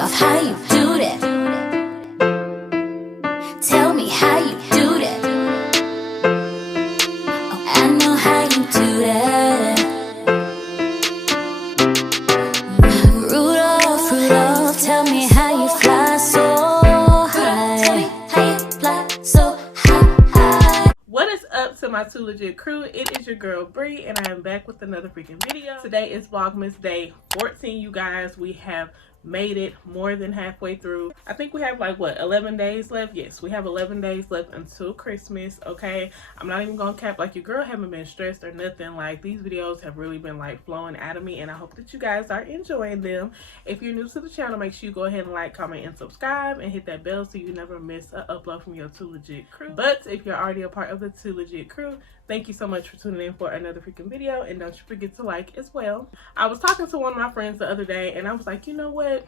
off, how you do that? Tell me how you do that. Oh, I know how you do that. Rudolph, Rudolph, tell me how you fly so high. How you fly so high. What is up to my TooLegit crew? It is your girl Bree, and I am back with another freaking video. Today is Vlogmas Day 14, you guys. We have made it more than halfway through. I think we have like what, 11 days left? Yes, we have 11 days left until Christmas. Okay, I'm not even gonna cap, like, your girl haven't been stressed or nothing. Like, these videos have really been like flowing out of me, and I hope that you guys are enjoying them. If you're new to the channel, make sure you go ahead and like, comment, and subscribe, and hit that bell so you never miss an upload from your TooLegit crew. But if you're already a part of the TooLegit crew, thank you so much for tuning in for another freaking video, and don't you forget to like as well. I was talking to one of my friends the other day, and I was like, you know what?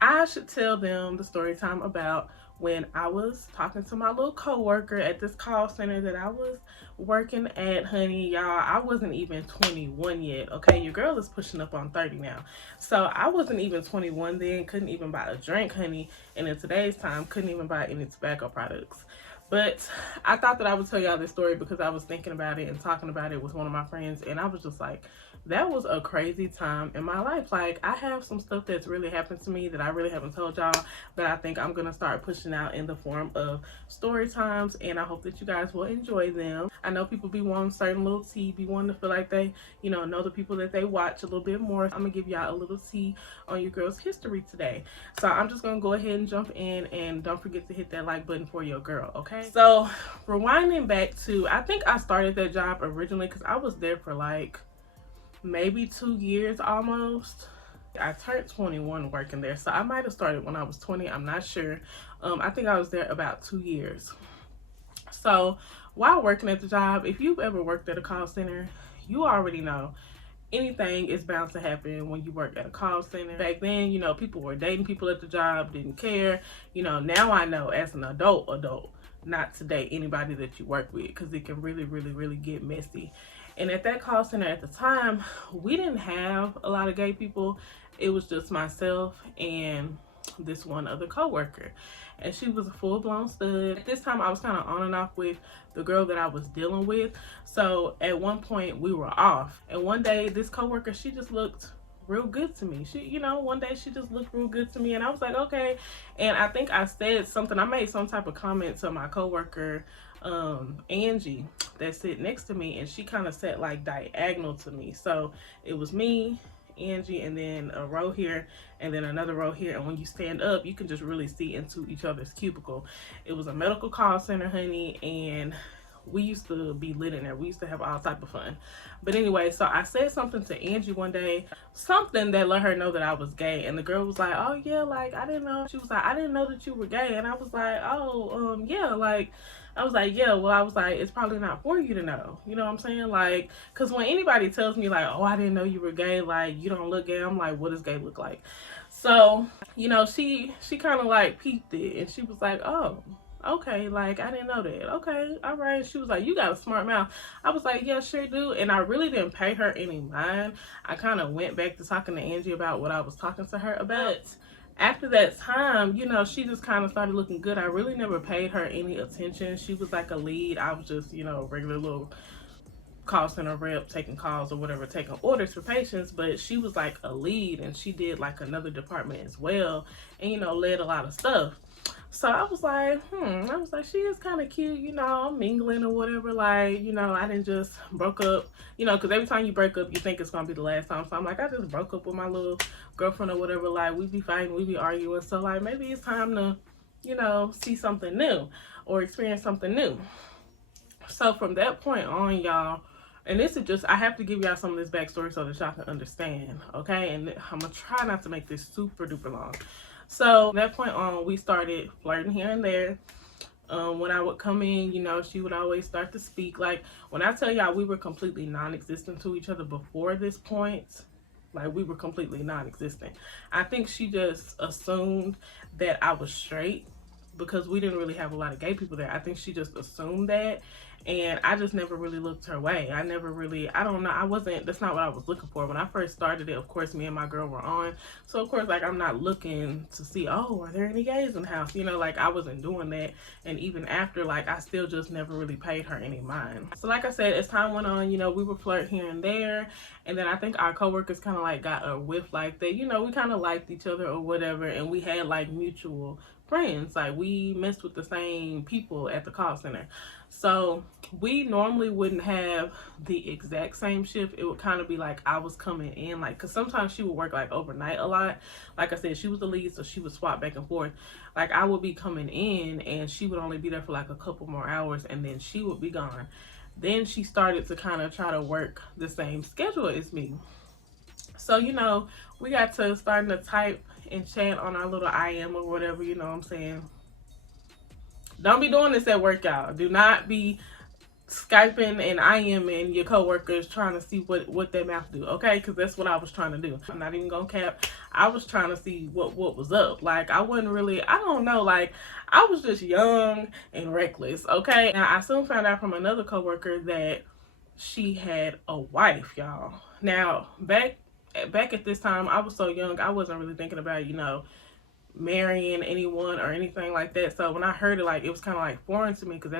I should tell them the story time about when I was talking to my little co-worker at this call center that I was working at. Honey, y'all, I wasn't even 21 yet. Okay, your girl is pushing up on 30 now. So I wasn't even 21 then, couldn't even buy a drink, honey, and in today's time couldn't even buy any tobacco products. But I thought that I would tell y'all this story because I was thinking about it and talking about it with one of my friends, and I was just like, that was a crazy time in my life. Like, I have some stuff that's really happened to me that I really haven't told y'all, that I think I'm gonna start pushing out in the form of story times, and I hope that you guys will enjoy them. I know people be wanting certain little tea, be wanting to feel like they, you know the people that they watch a little bit more. I'm gonna give y'all a little tea on your girl's history today. So I'm just gonna go ahead and jump in, and don't forget to hit that like button for your girl, okay? So rewinding back to, I think I started that job originally because I was there for like maybe 2 years almost. I turned 21 working there, so I might have started when I was 20. I'm not sure. I think I was there about 2 years. So while working at the job, if you've ever worked at a call center, you already know anything is bound to happen when you work at a call center. Back then, you know, people were dating people at the job, didn't care. You know, now I know as an adult not to date anybody that you work with, because it can really get messy. And at that call center at the time, we didn't have a lot of gay people. It was just myself and this one other coworker, and she was a full-blown stud. At this time, I was kind of on and off with the girl that I was dealing with. So at one point we were off, and one day this coworker, she just looked real good to me. She, you know, one day she just looked real good to me, and I was like, okay. And I think I said something, I made some type of comment to my coworker Angie that sit next to me, and she kind of sat like diagonal to me. So it was me, Angie, and then a row here, and then another row here. And when you stand up, you can just really see into each other's cubicle. It was a medical call center, honey, and we used to be lit in there. We used to have all type of fun. But anyway, so I said something to Angie one day, something that let her know that I was gay, and the girl was like, oh yeah, like, I didn't know. She was like, I didn't know that you were gay. And I was like, oh, yeah, like, I was like, yeah, well, I was like, it's probably not for you to know. You know what I'm saying? Like, because when anybody tells me like, oh, I didn't know you were gay, like, you don't look gay, I'm like, what does gay look like? So, you know, she kind of like peeped it, and she was like, oh, okay, like, I didn't know that. Okay, all right. She was like, you got a smart mouth. I was like, yeah, sure do. And I really didn't pay her any mind. I kind of went back to talking to Angie about what I was talking to her about. After that time, you know, she just kind of started looking good. I really never paid her any attention. She was like a lead. I was just, you know, regular little call center rep, taking calls or whatever, taking orders for patients. But she was like a lead, and she did like another department as well, and, you know, led a lot of stuff. So I was like, I was like, she is kind of cute, you know, mingling or whatever. Like, you know, I didn't just broke up, you know, because every time you break up, you think it's going to be the last time. So I'm like, I just broke up with my little girlfriend or whatever. Like, we be fighting, we be arguing. So, like, maybe it's time to, you know, see something new or experience something new. So from that point on, y'all, and this is just, I have to give y'all some of this backstory so that y'all can understand, okay? And I'm going to try not to make this super duper long. So from that point on, we started flirting here and there. When I would come in, you know, she would always start to speak. Like, when I tell y'all we were completely non-existent to each other before this point, like, we were completely non-existent. I think she just assumed that I was straight, because we didn't really have a lot of gay people there. I think she just assumed that, and I just never really looked her way. I never really, I don't know, that's not what I was looking for. When I first started it, of course, me and my girl were on, so of course, like, I'm not looking to see, oh, are there any gays in the house, you know, like, I wasn't doing that. And even after, like, I still just never really paid her any mind. So like I said, as time went on, you know, we would flirt here and there, and then I think our coworkers kind of like got a whiff like that, you know, we kind of liked each other or whatever, and we had like mutual friends, like we messed with the same people at the call center. So we normally wouldn't have the exact same shift. It would kind of be like I was coming in, like, because sometimes she would work like overnight a lot. Like I said, she was the lead, so she would swap back and forth. Like, I would be coming in and she would only be there for like a couple more hours, and then she would be gone. Then she started to kind of try to work the same schedule as me. So, you know, we got to starting to type and chat on our little IM or whatever, you know what I'm saying? Don't be doing this at work, y'all. Do not be Skyping and IMing your coworkers trying to see what their mouth do, okay? Because that's what I was trying to do. I'm not even gonna cap. I was trying to see what was up. Like, I wasn't really, I don't know, like, I was just young and reckless, okay? Now, I soon found out from another coworker that she had a wife, y'all. Now, back at this time, I was so young, I wasn't really thinking about, you know, marrying anyone or anything like that. So when I heard it, like, it was kind of like foreign to me, because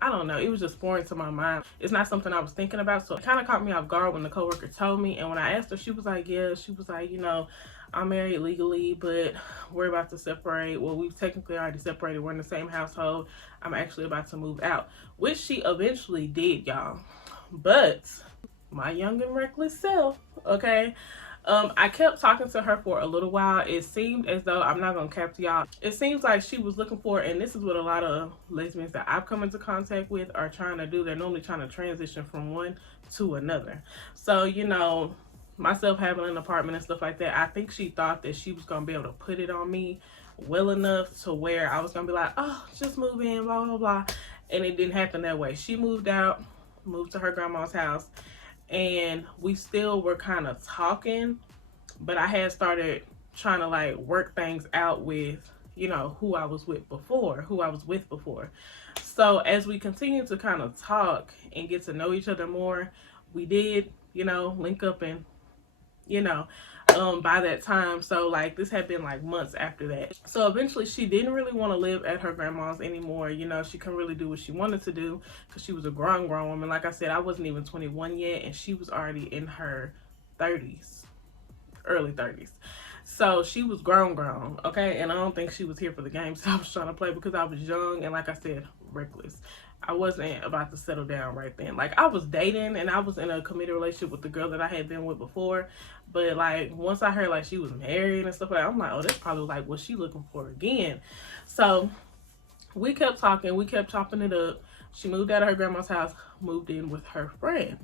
I don't know, it was just foreign to my mind. It's not something I was thinking about, so it kind of caught me off guard when the coworker told me. And when I asked her, she was like, yeah, she was like, you know, I'm married legally, but we're about to separate. Well, we've technically already separated. We're in the same household. I'm actually about to move out, which she eventually did, y'all. But my young and reckless self, okay, I kept talking to her for a little while. It seemed as though, I'm not gonna cap to y'all, it seems like she was looking for, and this is what a lot of lesbians that I've come into contact with are trying to do. They're normally trying to transition from one to another. So, you know, myself having an apartment and stuff like that, I think she thought that she was gonna be able to put it on me well enough to where I was gonna be like, oh, just move in, blah blah blah. And it didn't happen that way. She moved out, moved to her grandma's house, and we still were kind of talking, but I had started trying to like work things out with, you know, who I was with before. So as we continued to kind of talk and get to know each other more, we did, you know, link up, and, you know, by that time, so like this had been like months after that. So eventually she didn't really want to live at her grandma's anymore. You know, she couldn't really do what she wanted to do because she was a grown woman. Like I said, I wasn't even 21 yet, and she was already in her 30s, early 30s. So she was grown, okay? And I don't think she was here for the games I was trying to play, because I was young and, like I said, reckless. I wasn't about to settle down right then. Like, I was dating and I was in a committed relationship with the girl that I had been with before. But, like, once I heard, like, she was married and stuff like that, I'm like, oh, that's probably, like, what she looking for again. So we kept talking. We kept chopping it up. She moved out of her grandma's house, moved in with her friend.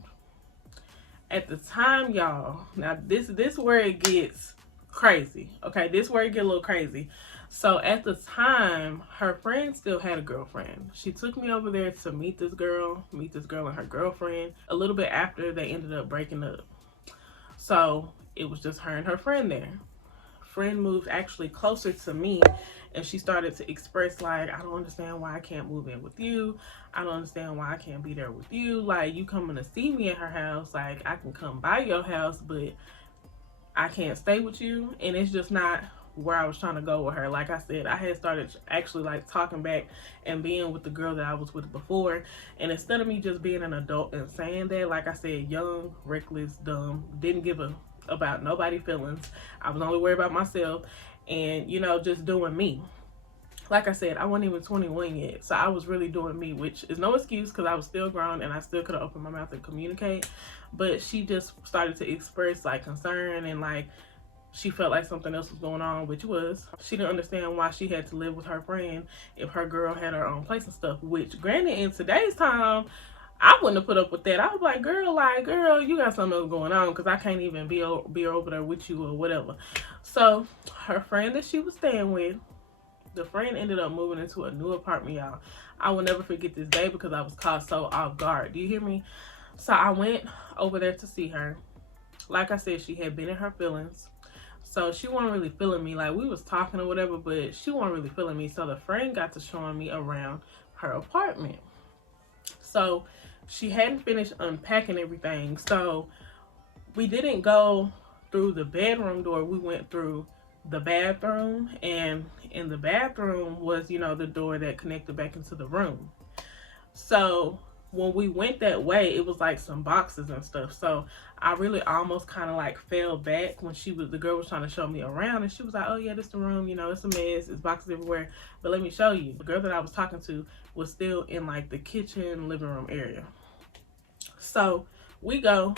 At the time, y'all, now this where it gets crazy, okay? This where it get a little crazy. So at the time, her friend still had a girlfriend. She took me over there to meet this girl and her girlfriend a little bit after they ended up breaking up. So it was just her and her friend there. Friend moved actually closer to me, and she started to express, like, I don't understand why I can't move in with you. I don't understand why I can't be there with you. Like, you coming to see me at her house. Like, I can come by your house, but I can't stay with you. And it's just not where I was trying to go with her. Like I said, I had started actually like talking back and being with the girl that I was with before. And instead of me just being an adult and saying that, like I said, young, reckless, dumb, didn't give a about nobody's feelings. I was only worried about myself and, you know, just doing me. Like I said, I wasn't even 21 yet, so I was really doing me, which is no excuse because I was still grown and I still could have opened my mouth and communicate. But she just started to express like concern and like she felt like something else was going on, which was she didn't understand why she had to live with her friend if her girl had her own place and stuff. Which, granted, in today's time, I wouldn't have put up with that. I was like, girl, you got something else going on because I can't even be over there with you or whatever. So her friend that she was staying with, the friend ended up moving into a new apartment, y'all. I will never forget this day because I was caught so off guard. Do you hear me? So I went over there to see her. Like I said, she had been in her feelings. So she wasn't really feeling me. Like, we was talking or whatever, but she wasn't really feeling me. So the friend got to showing me around her apartment. So she hadn't finished unpacking everything. So we didn't go through the bedroom door. We went through the bathroom. And in the bathroom was, you know, the door that connected back into the room. So when we went that way, it was like some boxes and stuff. So I really almost kind of like fell back when the girl was trying to show me around, and she was like, oh yeah, this the room, you know, it's a mess, it's boxes everywhere, but let me show you. The girl that I was talking to was still in like the kitchen, living room area. So we go,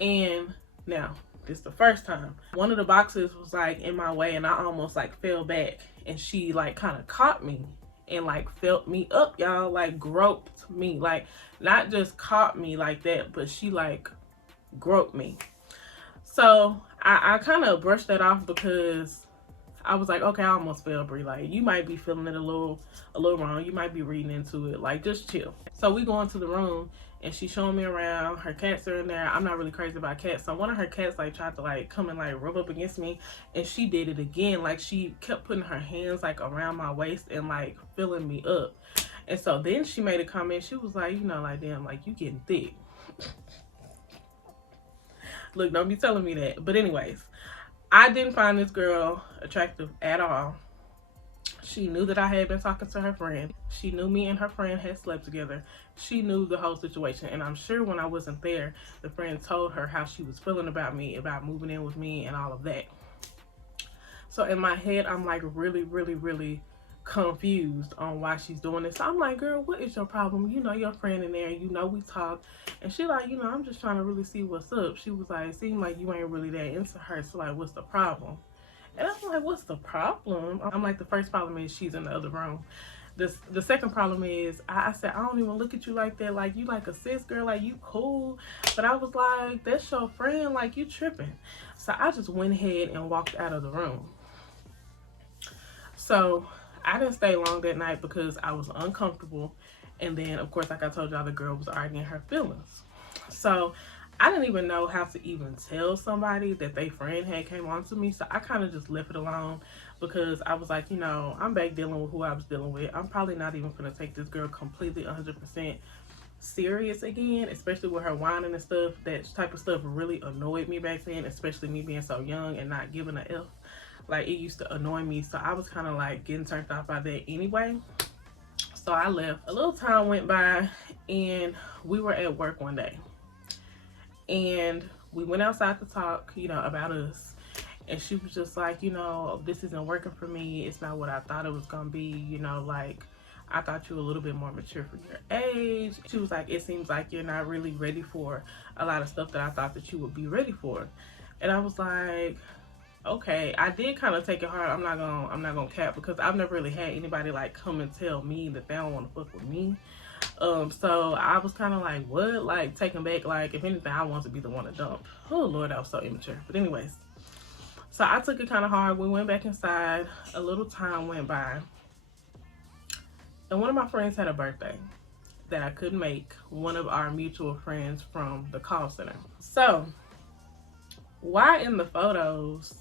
and now this is the first time. One of the boxes was like in my way, and I almost like fell back, and she like kind of caught me and like felt me up, y'all, like groped me, like not just caught me like that, but she like groped me. So I kind of brushed that off because I was like, okay, I almost fell, Bree. Like, you might be feeling it a little wrong. You might be reading into it. Like, just chill. So we go into the room, and she's showing me around. Her cats are in there. I'm not really crazy about cats. So one of her cats like tried to like come and like rub up against me, and she did it again. Like, she kept putting her hands like around my waist and like filling me up. And so then she made a comment. She was like, you know, like, damn, like, you getting thick. Look, don't be telling me that. But anyways, I didn't find this girl attractive at all. She knew that I had been talking to her friend. She knew me and her friend had slept together. She knew the whole situation. And I'm sure when I wasn't there, the friend told her how she was feeling about me, about moving in with me and all of that. So in my head, I'm like really confused on why she's doing this. So I'm like, girl, what is your problem? You know your friend in there. You know we talk. And she like, you know, I'm just trying to really see what's up. She was like, it seemed like you ain't really that into her. So like, what's the problem? And I'm like, what's the problem? I'm like, the first problem is she's in the other room. The second problem is, I said, I don't even look at you like that. Like, you like a cis girl, like, you cool. But I was like, that's your friend, like, you tripping. So I just went ahead and walked out of the room. So I didn't stay long that night because I was uncomfortable. And then, of course, like I told y'all, the girl was arguing her feelings. So I didn't even know how to even tell somebody that their friend had came on to me. So I kind of just left it alone because I was like, you know, I'm back dealing with who I was dealing with. I'm probably not even going to take this girl completely 100% serious again, especially with her whining and stuff. That type of stuff really annoyed me back then, especially me being so young and not giving a F. Like, it used to annoy me. So I was kind of like getting turned off by that anyway. So I left. A little time went by, and we were at work one day. And we went outside to talk, you know, about us. And she was just like, you know, this isn't working for me. It's not what I thought it was going to be. You know, like, I thought you were a little bit more mature for your age. She was like, it seems like you're not really ready for a lot of stuff that I thought that you would be ready for. And I was like, okay. I did kind of take it hard. I'm not gonna cap, because I've never really had anybody like come and tell me that they don't want to fuck with me. So I was kind of like, what? Like, taken back. Like, if anything, I want to be the one to dump. Oh Lord, I was so immature. But anyways, so I took it kind of hard. We went back inside. A little time went by, and one of my friends had a birthday that I couldn't make. One of our mutual friends from the call center. So why in the photos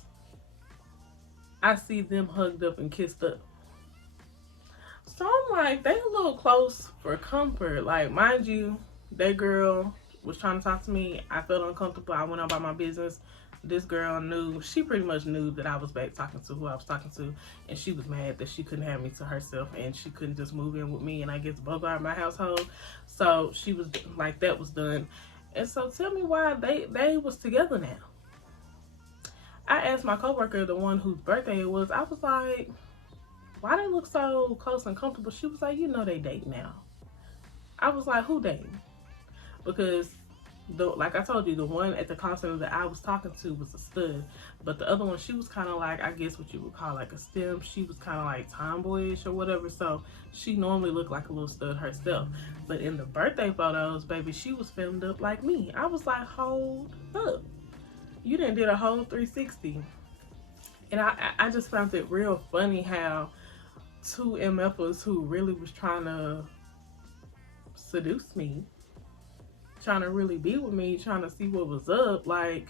I see them hugged up and kissed up? So I'm like, they a little close for comfort. Like, mind you, that girl was trying to talk to me. I felt uncomfortable. I went on about my business. This girl knew, she pretty much knew that I was back talking to who I was talking to. And she was mad that she couldn't have me to herself, and she couldn't just move in with me and I guess bogart my household. So she was like, that was done. And so tell me why they was together now. I asked my coworker, the one whose birthday it was, I was like, why they look so close and comfortable? She was like, you know they date now. I was like, who dating? Because, like I told you, the one at the call center that I was talking to was a stud. But the other one, she was kind of like, I guess what you would call like a STEM. She was kind of like tomboyish or whatever. So she normally looked like a little stud herself. But in the birthday photos, baby, she was filmed up like me. I was like, hold up. You done did a whole 360. And I just found it real funny how two MFers who really was trying to seduce me, trying to really be with me, trying to see what was up, like,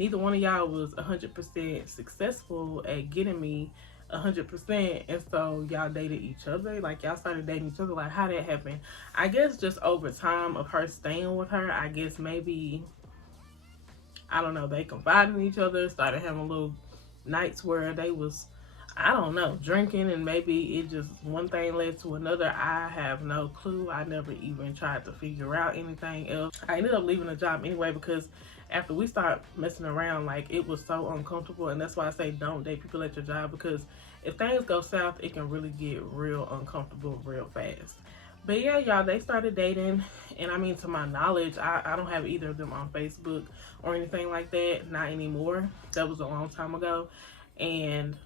neither one of y'all was 100% successful at getting me 100%, and so y'all dated each other. Like, y'all started dating each other. Like, how that happened? I guess just over time of her staying with her, I guess maybe, I don't know, they confided in each other, started having little nights where they was, I don't know, drinking, and maybe it just one thing led to another. I have no clue. I never even tried to figure out anything else. I ended up leaving the job anyway because after we start messing around, like, it was so uncomfortable. And that's why I say don't date people at your job, because if things go south, it can really get real uncomfortable real fast. But yeah, y'all, they started dating, and I mean, to my knowledge, I don't have either of them on Facebook or anything like that. Not anymore. That was a long time ago. And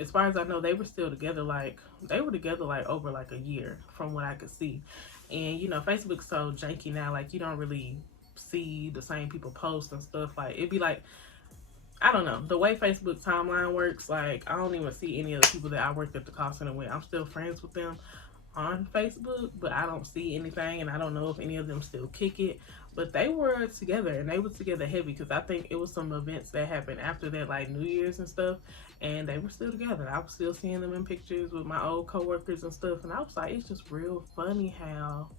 as far as I know, they were still together. Like, they were together like over like a year from what I could see. And you know, Facebook's so janky now, like, you don't really see the same people post and stuff. Like, it'd be like, I don't know, the way Facebook timeline works, like, I don't even see any of the people that I worked at the call center with. I'm still friends with them on Facebook, but I don't see anything, and I don't know if any of them still kick it. But they were together, and they were together heavy, because I think it was some events that happened after that, like New Year's and stuff, and they were still together. I was still seeing them in pictures with my old coworkers and stuff, and I was like, it's just real funny how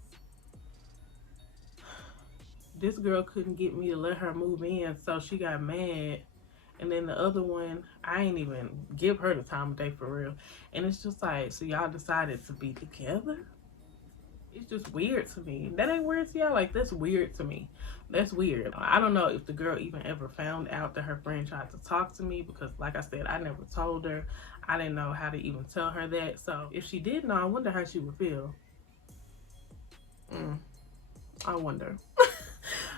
this girl couldn't get me to let her move in, so she got mad. And then the other one, I ain't even give her the time of day for real. And it's just like, so y'all decided to be together? It's just weird to me. That ain't weird to y'all? Like, that's weird to me. That's weird. I don't know if the girl even ever found out that her friend tried to talk to me, because like I said, I never told her. I didn't know how to even tell her that. So if she did know, I wonder how she would feel. I wonder.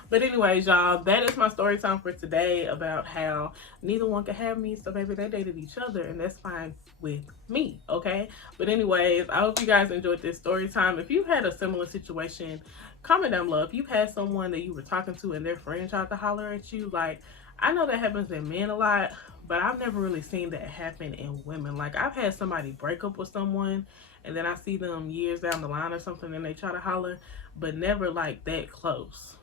But anyways, y'all, that is my story time for today about how neither one could have me. So baby, they dated each other, and that's fine with me, okay? But anyways, I hope you guys enjoyed this story time. If you had a similar situation, comment down below. If you had someone that you were talking to and their friend tried to holler at you, like, I know that happens in men a lot, but I've never really seen that happen in women. Like, I've had somebody break up with someone, and then I see them years down the line or something, and they try to holler, but never like that close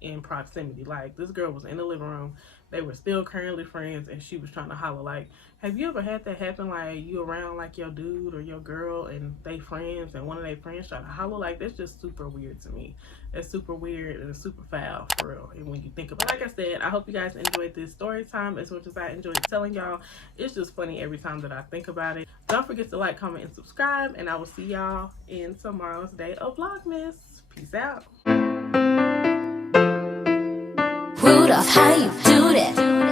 in proximity. Like, this girl was in the living room, they were still currently friends, and she was trying to holler. Like, have you ever had that happen? Like, you around like your dude or your girl, and they friends, and one of their friends try to holler? Like, that's just super weird to me. That's super weird, and it's super foul for real. And when you think about it, like I said, I hope you guys enjoyed this story time as much as I enjoyed telling y'all. It's just funny every time that I think about it. Don't forget to like, comment, and subscribe, and I will see y'all in tomorrow's day of Vlogmas. Peace out. Rudolph, how you do that?